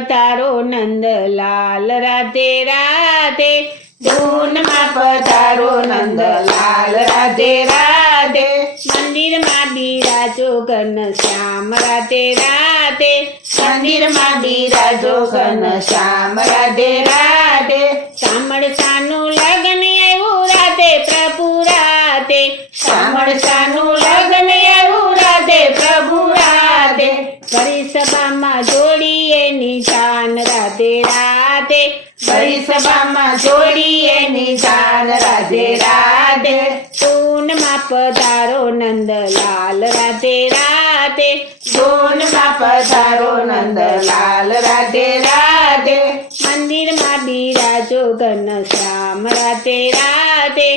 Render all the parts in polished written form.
પધારો નંદલાલ રાધે રાધે, ધૂનમાં પધારો નંદલાલ રાધે રાધે, મંદિરમાં બિરાજો ઘનશ્યામ રાધે રાધે, મંદિરમાં બિરાજો ઘનશ્યામ રાધે રાધે, સામળસાનું લગ્ન આવ્યું રાધે પ્રભુ રાધે, સામળસાનું લગ્ન આવ્યું રાધે પ્રભુ રાધે, ભરી સભામાં જોડીએ નિશાન રાધે રાધે, ભરી સભામાં જોડીએ નિશાન રાધે રાધે, ધૂનમાં પધારો નંદલાલ રાધે રાધે, ધૂનમાં પધારો નંદલાલ રાધે રાધે, મંદિરમાં બિરાજો ઘનશ્યામ રાધે રાધે,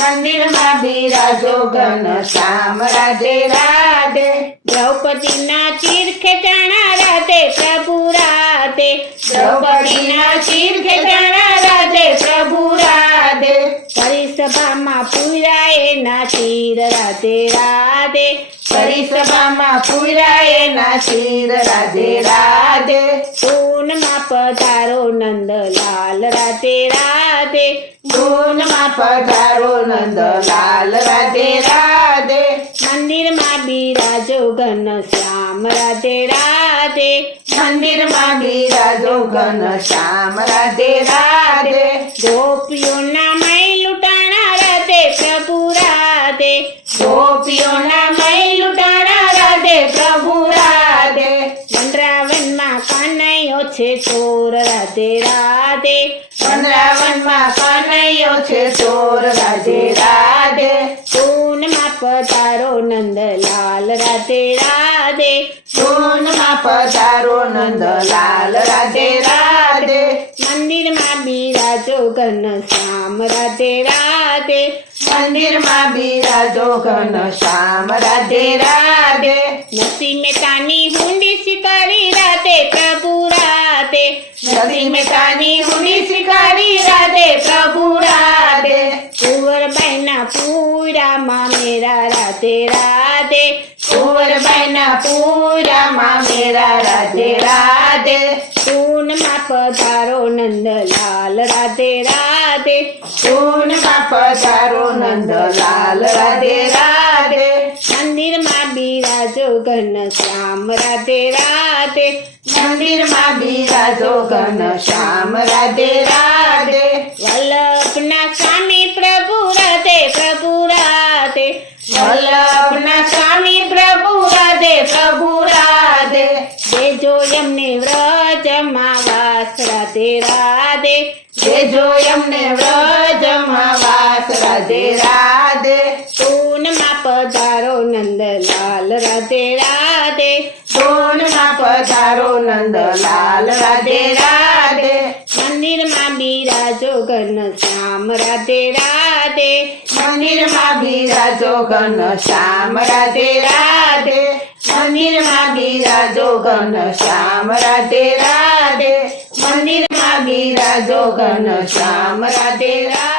મંદિરમાં બિરાજો ઘનશ્યામ રાધે રાધે, દ્રૌપદીના ચીર ખેંચાણા રાધે પ્રભુ રાધે, દ્રૌપદીના ચીર ખેંચાણા રાધે પ્રભુ રાધે, ફરી સભામાં પૂરાય એના ચીર રાધે રાધે, ફરી સભામાં પૂરાય એના ચીર રાધે રાધે, ધૂનમાં પધારો નંદલાલ રાધે રાધે, ધૂનમાં પધારો નંદલાલ રાધે રાધે, મંદિરમાં બિરાજો ઘનશ્યામ રાધે રાધે, મંદિરમાં બિરાજો ઘનશ્યામ રાધે રાધે, ગોપીઓના મય લૂંટાણા રાધે પ્રભુ રાધે, ગોપીઓના મય લૂંટાણા રાધે પ્રભુ રાધે, વનરાવનમાં કનૈયો છે ચોર રાધે રાધે, વનરાવનમાં કનૈયો છે ચોર રાધે રાધે, ધૂનમાં પધારો નંદલાલ રાધે રાધે, ધૂનમાં પધારો નંદલાલ રાધે રાધે, મંદિરમાં બિરાજો ઘનશ્યામ રાધે રાધે, મંદિરમાં બિરાજો ઘનશ્યામ રાધે રાધે, નરસિંહ મહેતાની હુંડી શિકારી રાધે પ્રભુ રાધે, નરસિંહ મહેતાની હુંડી શિકારી રાધે પ્રભુ રાધે, કુંવરબાઈના પૂરામાં મેરા રાધે રાધે, કુંવરબાઈના પૂરામાં મેરા રાધે રાધે, ધૂનમાં પધારો નંદલાલ રાધે રાધે, ધૂનમાં પધારો નંદલાલ રાધે રાધે, મંદિરમાં બિરાજો ઘનશ્યામ રાધે રાધે, મંદિરમાં બિરાજો ઘનશ્યામ રાધે રાધે, વલ્લભના સ્વામી પ્રભુ રાધે પ્રભુ રાધે, વલ્લભના સ્વામી પ્રભુ રાધે પ્રભુ રાધે, દેજો એમને વ્રજમાં વાસ રાધે રાધે, દેજો એમને વ્રજમાં વાસ રાધે રાધે, ધૂનમાં પધારો નંદલાલ રાધે રાધે, ધૂનમાં પધારો નંદલાલ રાધે રાધે, મંદિરમાં બિરાજો ઘનશ્યામ રાધે રાધે, મંદિરમાં બિરાજો ઘનશ્યામ રાધે રાધે, મંદિરમાં બિરાજો ઘનશ્યામ રાધે રાધે, મંદિરમાં બિરાજો ઘનશ્યામ રાધે રાધે.